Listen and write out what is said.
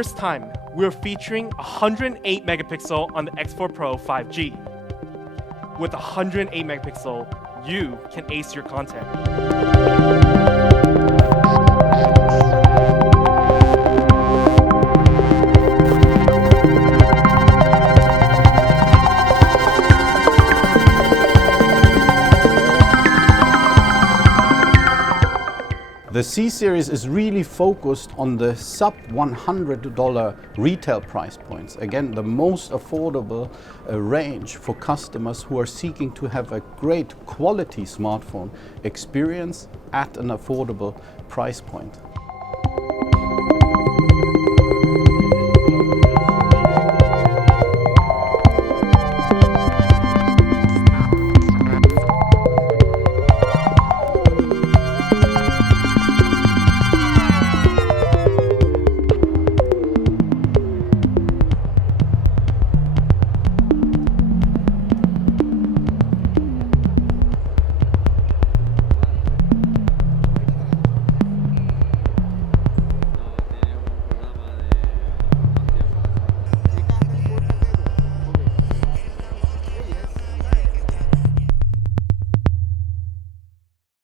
first time, we're featuring 108 megapixel on the X4 Pro 5G. With 108 megapixel, you can ace your content. The C series is really focused on the sub $100 retail price points. Again, the most affordable range for customers who are seeking to have a great quality smartphone experience at an affordable price point.